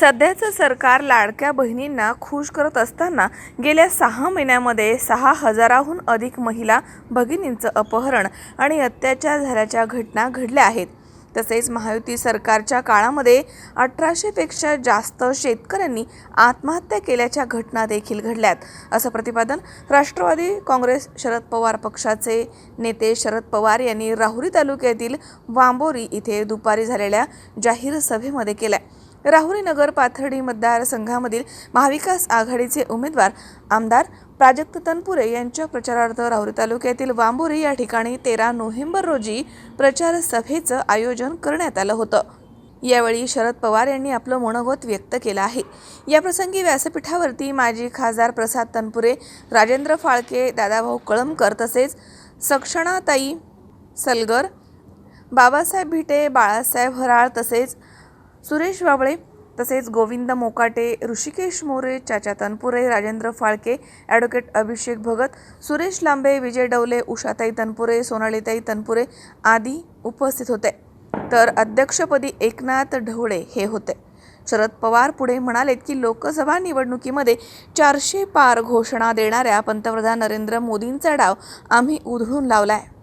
सध्याचं सरकार लाडक्या बहिणींना खुश करत असताना गेल्या सहा महिन्यामध्ये सहा हजाराहून अधिक महिला भगिनींचं अपहरण आणि अत्याचार झाल्याच्या घटना घडल्या आहेत. तसेच महायुती सरकारच्या काळामध्ये अठराशेपेक्षा जास्त शेतकऱ्यांनी आत्महत्या केल्याच्या घटना देखील घडल्यात. असं प्रतिपादन राष्ट्रवादी काँग्रेस शरद पवार पक्षाचे नेते शरद पवार यांनी राहुरी तालुक्यातील वांबोरी इथे दुपारी झालेल्या जाहीर सभेमध्ये केलं राहुरी नगर पाथर्डी मतदारसंघामधील महाविकास आघाडीचे उमेदवार आमदार प्राजक्त तनपुरे यांच्या प्रचारार्थ राहुरी तालुक्यातील वांबोरी या ठिकाणी तेरा नोव्हेंबर रोजी प्रचार सभेचं आयोजन करण्यात आलं होतं. यावेळी शरद पवार यांनी आपलं मनोगत व्यक्त केलं आहे. याप्रसंगी व्यासपीठावरती माजी खासदार प्रसाद तनपुरे राजेंद्र फाळके दादाभाऊ कळमकर तसेच सक्षणाताई सलगर बाबासाहेब भिटे बाळासाहेब हराळ तसेच सुरेश वाबळे तसेच गोविंद मोकाटे ऋषिकेश मोरे चाचा तनपुरे राजेंद्र फाळके ॲडव्होकेट अभिषेक भगत सुरेश लांबे विजय डवले उषाताई तनपुरे सोनालीताई तनपुरे आदी उपस्थित होते. तर अध्यक्षपदी एकनाथ ढवळे हे होते. शरद पवार पुढे म्हणालेत की लोकसभा निवडणुकीमध्ये चारशे पार घोषणा देणाऱ्या पंतप्रधान नरेंद्र मोदींचा डाव आम्ही उधळून लावला आहे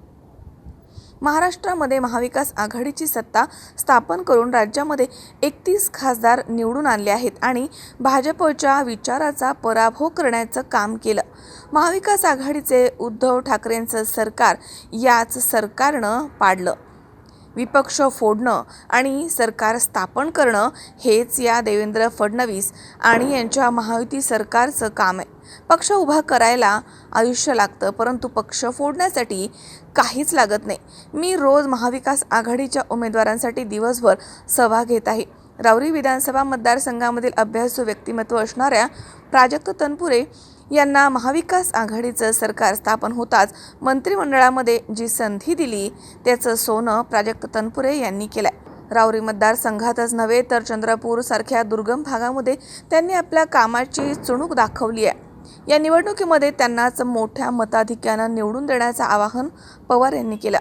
महाराष्ट्रामध्ये महाविकास आघाडीची सत्ता स्थापन करून राज्यामध्ये एकतीस खासदार निवडून आणले आहेत आणि भाजपच्या विचाराचा पराभव करण्याचं काम केलं. महाविकास आघाडीचे उद्धव ठाकरेंचं सरकार याच सरकारनं पाडलं. विपक्ष फोडणं आणि सरकार स्थापन करणं हेच या देवेंद्र फडणवीस आणि यांच्या महायुती सरकारचं काम आहे. पक्ष उभा करायला आयुष्य लागतं परंतु पक्ष फोडण्यासाठी काहीच लागत नाही. मी रोज महाविकास आघाडीच्या उमेदवारांसाठी दिवसभर सभा घेत आहे. राऊरी विधानसभा मतदारसंघामधील अभ्यासू व्यक्तिमत्व असणाऱ्या प्राजक्त तनपुरे यांना महाविकास आघाडीचं सरकार स्थापन होताच मंत्रिमंडळामध्ये जी संधी दिली त्याचं सोनं प्राजक्त तनपुरे यांनी केलंय. राऊरी मतदारसंघातच नव्हे तर चंद्रपूर सारख्या दुर्गम भागामध्ये त्यांनी आपल्या कामाची चुणूक दाखवली आहे. या निवडणुकीमध्ये त्यांनाच मोठ्या मताधिक्यानं निवडून देण्याचं आवाहन पवार यांनी केलं.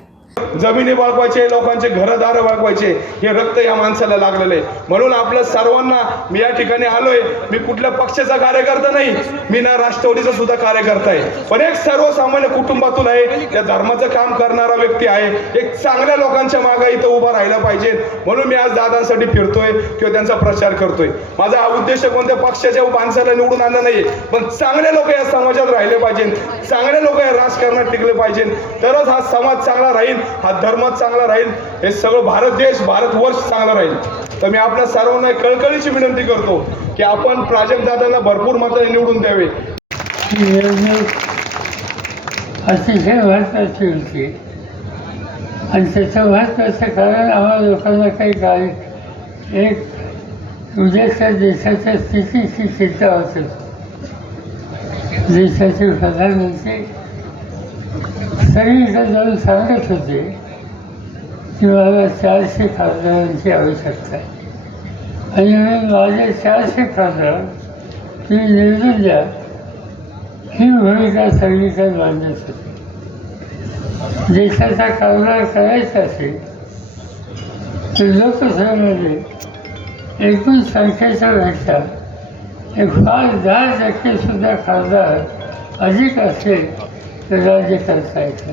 जमिनी वागवायचे लोकांचे घरदार वागवायचे हे रक्त या माणसाला लागलेलं आहे. म्हणून आपलं सर्वांना मी या ठिकाणी आलोय. मी कुठल्या पक्षाचा कार्यकर्ता नाही. मी ना राष्ट्रवादीचा सुद्धा कार्यकर्ता आहे. पण एक सर्वसामान्य कुटुंबातून आहे त्या धर्माचं काम करणारा व्यक्ती आहे. एक चांगल्या लोकांच्या मागे इथं उभा राहिला पाहिजे. म्हणून मी आज दादांसाठी फिरतोय किंवा त्यांचा प्रचार करतोय. माझा हा उद्देश कोणत्या पक्षाच्या माणसाला निवडून आणणं नाही. पण चांगले लोक या समाजात राहिले पाहिजे चांगले लोक या राजकारणात टिकले पाहिजे तरच हा समाज चांगला राहील. हा धर्म चांगला राहील हे सगळं भारत देश भारत वर्ष चांगला राहील. तर मी आपल्या सर्वांना कळकळीची विनंती करतो की आपण प्राजक्तदादांना भरपूर मात्र निवडून द्यावे. अतिशय महत्वाची होती आणि त्याचं महत्वाचं कारण आम्हाला लोकांना काही काय एक उद्याच्या देशाच्या स्थितीची चिंता होती देशाचे प्रधानमंत्री सगळीकडे जाऊन सांगत होते की मला चारशे खासदारांची आवश्यकता आहे. आणि मी माझे चारशे खासदार तुम्ही निवडून द्या ही भूमिका सगळीकडे मांडत होती. देशाचा कारभार करायचा असेल तर लोकसभेमध्ये एकूण संख्येच्या पेक्षा एक फार दहा टक्केसुद्धा खासदार अधिक असेल राज्य करता येतं.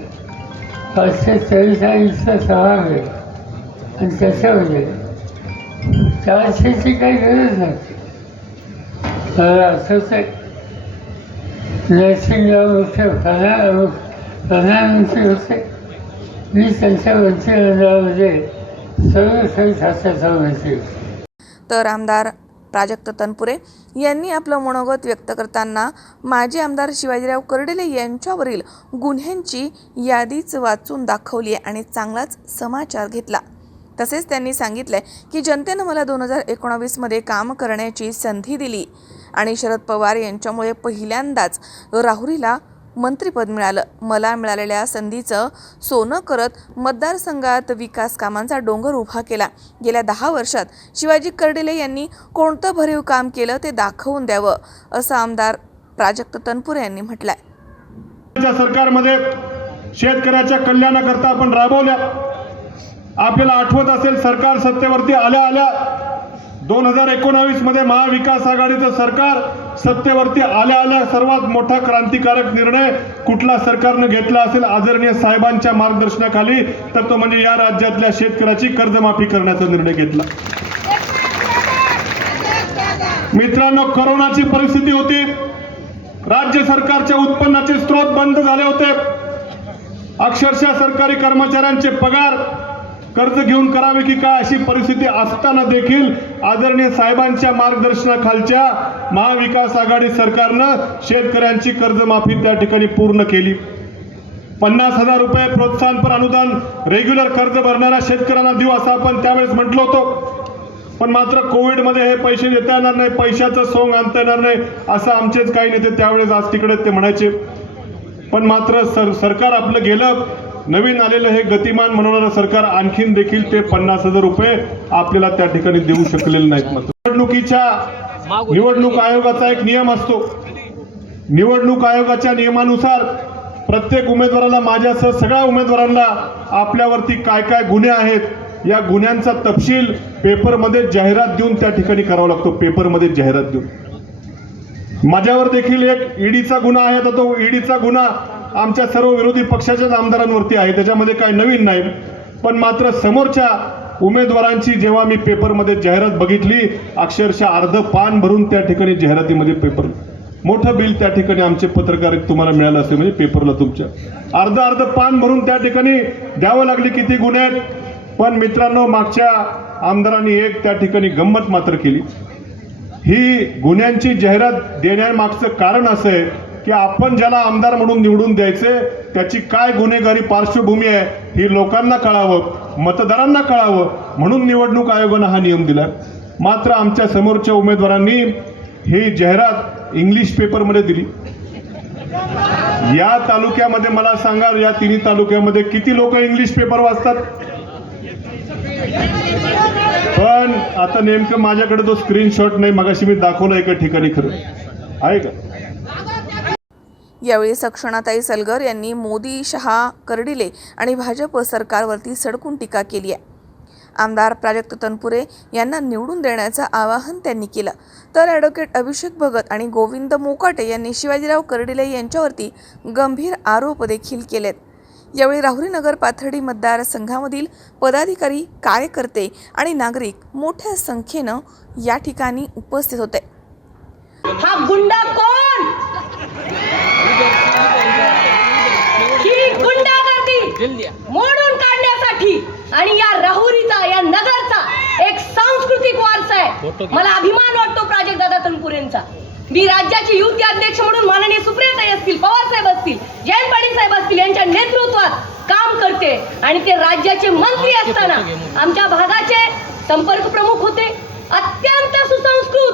पाचशे त्रेचाळीसचा सभागृह आणि त्याच्यामध्ये चारशेची काही गरज नव्हती. मला आठवतं आहे नरसिंहराव मुख्य प्रधान प्रधानमंत्री होते. मी त्यांच्या मंत्रिमंडळामध्ये सर्व काही खात्याचा मंत्री होते. तर आमदार प्राजक्त तनपुरे यांनी आपलं मनोगत व्यक्त करताना माजी आमदार शिवाजीराव कर्डिले यांच्यावरील गुन्ह्यांची यादीच वाचून दाखवली आहे आणि चांगलाच समाचार घेतला. तसेच त्यांनी सांगितलंय की जनतेनं मला दोन हजार एकोणावीसमध्ये काम करण्याची संधी दिली आणि शरद पवार यांच्यामुळे पहिल्यांदाच राहुरीला मंत्रिपद मिळालं. मला मिळालेल्या संधीचं सोनं करत मतदारसंघात विकास कामांचा डोंगर उभा केला. गेल्या दहा वर्षात शिवाजी कर्डिले यांनी कोणतं भरीव काम केलं ते दाखवून द्यावं असं आमदार प्राजक्त तनपुरे यांनी म्हटलंय. सरकारमध्ये शेतकऱ्याच्या कल्याणाकरता आपण राबवल्या. आपल्याला आठवत असेल सरकार सत्तेवरती आल्या आल्या दोन हजार एकोणावीसमध्ये महाविकास आघाडीचं सरकार सत्तेवरती आल्या आल्या सर्वात मोठा क्रांतिकारक निर्णय कुठला सरकारनं घेतला असेल आदरणीय साहेबांच्या मार्गदर्शनाखाली तर तो म्हणजे या राज्यातल्या शेतकऱ्याची कर्जमाफी करण्याचा निर्णय घेतला. मित्रांनो करोनाची परिस्थिती होती. राज्य सरकारच्या उत्पन्नाचे स्रोत बंद झाले होते. अक्षरशः सरकारी कर्मचाऱ्यांचे पगार कर्ज घेऊन करावे की काय अशी परिस्थिती असताना देखील आदरणीय साहेबांच्या मार्गदर्शनाखालच्या महाविकास आघाडी सरकारनं शेतकऱ्यांची कर्जमाफी त्या ठिकाणी पूर्ण केली. पन्नास हजार रुपये प्रोत्साहनपर अनुदान रेग्युलर कर्ज भरणाऱ्या शेतकऱ्यांना देऊ असं आपण त्यावेळेस म्हटलं होतो. पण मात्र कोविडमध्ये हे पैसे देता येणार नाही पैशाचं सोंग आणता येणार नाही असं आमचेच काही नेते त्यावेळेस आज तिकडे ते म्हणायचे. पण मात्र सर सरकार आपलं गेलं नवीन आलेलं हे गतिमान म्हणणारं सरकार आणखीन देखील ते पन्नास हजार रुपये आपल्याला त्या ठिकाणी देऊ शकलेले नाहीत. मात्र निवडणुकीच्या निवडणूक आयोगाचा एक नियम असतो. निवडणूक आयोगाच्या नियमानुसार प्रत्येक उमेदवाराला माझ्यासह सगळ्या उमेदवारांना आपल्यावरती काय काय गुन्हे आहेत या गुन्ह्यांचा तपशील पेपरमध्ये जाहिरात देऊन त्या ठिकाणी करावा लागतो पेपरमध्ये जाहिरात देऊन. माझ्यावर देखील एक ईडीचा गुन्हा आहे तर तो ईडीचा गुन्हा आमच्या सर्व विरोधी पक्षाच्याच आमदारांवरती आहे. त्याच्यामध्ये काही नवीन नाही. पण मात्र समोरच्या उमेदवारांची जेव्हा मी पेपरमध्ये जाहिरात बघितली अक्षरशः अर्ध पान भरून त्या ठिकाणी जाहिरातीमध्ये पेपर मोठं बिल त्या ठिकाणी आमचे पत्रकार तुम्हाला मिळालं असेल म्हणजे पेपरला तुमच्या. अर्ध अर्ध पान भरून त्या ठिकाणी द्यावं लागले किती गुन्हे आहेत. पण मित्रांनो मागच्या आमदारांनी एक त्या ठिकाणी गंमत मात्र केली. ही गुन्ह्यांची जाहिरात देण्यामागचं कारण असं आहे की आपण ज्याला आमदार म्हणून निवडून द्यायचे त्याची काय गुन्हेगारी पार्श्वभूमी आहे ही लोकांना कळावं मतदारांना कळावं म्हणून निवडणूक आयोगानं हा नियम दिला. मात्र आमच्या समोरच्या उमेदवारांनी ही जाहिरात इंग्लिश पेपरमध्ये दिली. या तालुक्यामध्ये मला सांगा या तिन्ही तालुक्यामध्ये किती लोक इंग्लिश पेपर वाचतात? पण आता नेमकं माझ्याकडे तो स्क्रीनशॉट नाही मगाशी मी दाखवला एका ठिकाणी खरं. आहे का? यावेळी सक्षणाताई सलगर यांनी मोदी शहा कर्डिले आणि भाजप सरकारवरती सडकून टीका केली आहे. आमदार प्राजक्त तनपुरे यांना निवडून देण्याचं आवाहन त्यांनी केलं. तर ॲडव्होकेट अभिषेक भगत आणि गोविंद मोकाटे यांनी शिवाजीराव कर्डिले यांच्यावरती गंभीर आरोप देखील केलेत. यावेळी राहुरी नगर पाथर्डी मतदारसंघामधील पदाधिकारी कार्यकर्ते आणि नागरिक मोठ्या संख्येनं या ठिकाणी उपस्थित होते. हा गुंडा कोण ही गुंडागर्दी मोडून काढण्यासाठी आणि या राहुरीचा या नगरचा एक सांस्कृतिक वारसा आहे. मला अभिमान वाटतो प्राजक्तदादा तनपुरेंचा. मी राज्याचे युती अध्यक्ष म्हणून माननीय सुप्रियाताई असतील पवार साहेब असतील जयंत पाटील साहेब असतील यांच्या नेतृत्वात काम करते आणि ते राज्याचे मंत्री असताना आमच्या भागाचे संपर्क प्रमुख होते. अत्यंत सुसंस्कृत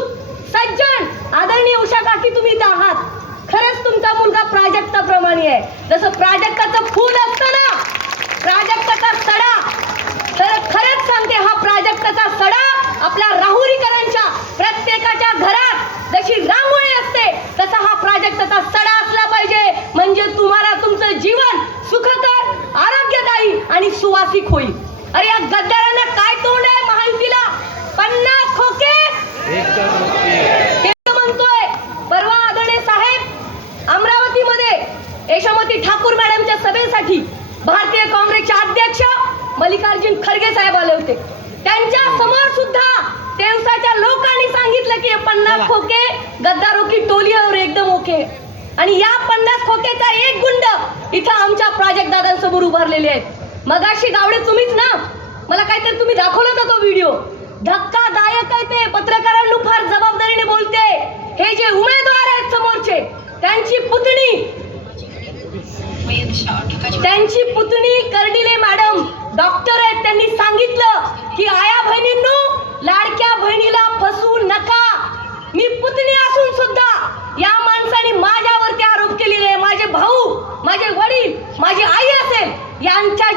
सज्जन आदरणीय उषा काकी तुम्ही इथं आहात. खरंच तुमचा मुलगा प्राजक्ताप्रमाणे आहे. जसं प्राजक्ताचं फूल असतं ना प्राजक्ताचा सडा तर खरंच सांगते हा प्राजक्ताचा सडा मॅडमच्या सभेसाठी भारतीय काँग्रेसचे अध्यक्ष मल्लिकार्जुन खरगे साहेब आले होते. त्यांच्यासमोर सुद्धा तेवसाच्या लोकांनी सांगितलं की पन्नास खोके गद्दारोकी टोली और एकदम ओके आणि या पन्नास खोकेचा एक गुंड इथं आमच्या प्राजक्त दादांसमोर उभारलेले आहेत. मगाशी गावडे तुम्हीच ना? मला काहीतरी तुम्ही दाखवला होता तो व्हिडिओ? धक्कादायक आहे ते पत्रकारांना फार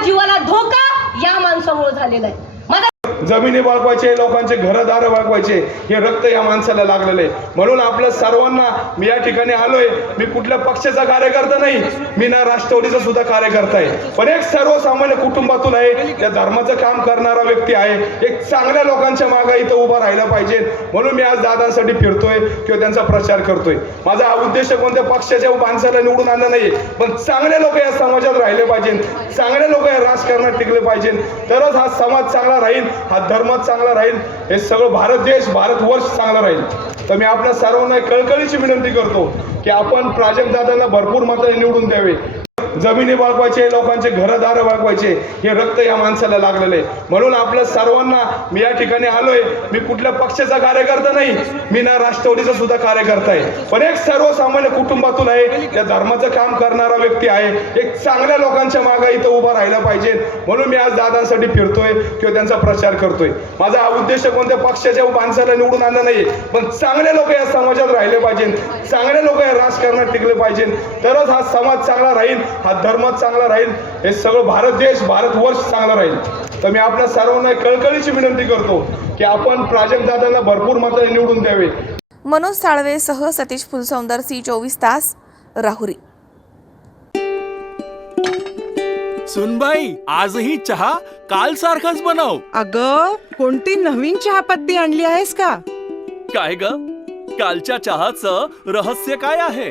जीवाला धोका या माणसामुळे झालेला आहे. जमिनी बाळगवायचे लोकांचे घरदार बाळगवायचे हे रक्त या माणसाला लागलेलं आहे. म्हणून आपलं सर्वांना मी या ठिकाणी आलोय. मी कुठल्या पक्षाचा कार्यकर्ता नाही मी ना राष्ट्रवादीचा सुद्धा कार्यकर्ता आहे. पण एक सर्वसामान्य कुटुंबातून आहे त्या धर्माचं काम करणारा व्यक्ती आहे. एक चांगल्या लोकांच्या मागे इथं उभा राहिला पाहिजे. म्हणून मी आज दादांसाठी फिरतोय किंवा त्यांचा प्रचार करतोय. माझा हा उद्देश कोणत्या पक्षाच्या माणसाला निवडून आणणं नाही पण चांगले लोक या समाजात राहिले पाहिजे चांगले लोक या राजकारणात टिकले पाहिजे तरच हा समाज चांगला राहील. हा धर्म चांगला राहील हे सगळं भारत देश भारत वर्ष चांगला राहील. तर मी आपल्या सर्वांना कळकळीची विनंती करतो की आपण प्राजक्तदादांना भरपूर मात्र निवडून द्यावे. जमिनी बाळगवायचे लोकांचे घरदार बाळगवायचे हे रक्त या माणसाला लागलेलं आहे. म्हणून आपलं सर्वांना मी या ठिकाणी आलोय. मी कुठल्या पक्षाचा कार्यकर्ता नाही मी ना राष्ट्रवादीचा सुद्धा कार्यकर्ता आहे. पण एक सर्वसामान्य कुटुंबातून आहे त्या धर्माचं काम करणारा व्यक्ती आहे. एक चांगल्या लोकांच्या मागे इथं उभा राहिला पाहिजे. म्हणून मी आज दादांसाठी फिरतोय किंवा त्यांचा प्रचार करतोय. माझा हा उद्देश कोणत्या पक्षाच्या माणसाला निवडून आणणं नाही पण चांगले लोक या समाजात राहिले पाहिजे चांगले लोक या राजकारणात टिकले पाहिजे तरच हा समाज चांगला राहील हा धर्म चांगला राहील हे सगळं भारत देश भारत वर्ष चांगला राहील. तर मी आपल्या सर्वांना कळकळीची विनंती करतो की आपण प्राजक्तदादांना भरपूर मताने निवडून द्यावे. मनोज साळवेसह सतीश फुलसौंदर सी चोवीस तास राहुरी. सुनबाई आजही चहा काल सारखाच बनव. अग कोणती नवीन चहापत्ती आणली आहेस का? काय ग? कालच्या चहाचं रहस्य काय आहे?